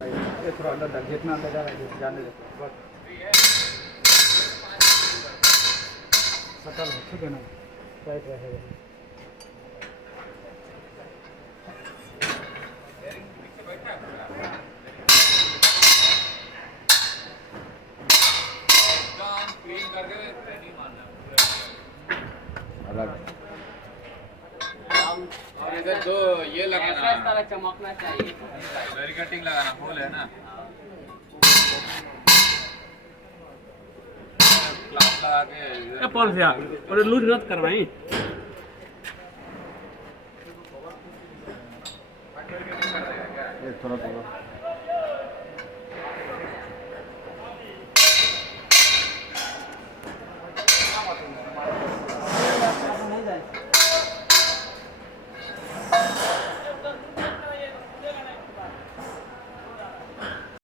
ये थोड़ा अंदर डाल, जितना अंदर जा रहा है जाने दे बस। सकल है ठीक है ना, टाइट रहेगा। अलग और इधर दो ये लगाना, ऐसा तरह चमकना चाहिए। बैरिकेटिंग लगाना, फुल है ना, क्लास लगा के कौन से और लूज मत करवाई। ये थोड़ा थोड़ा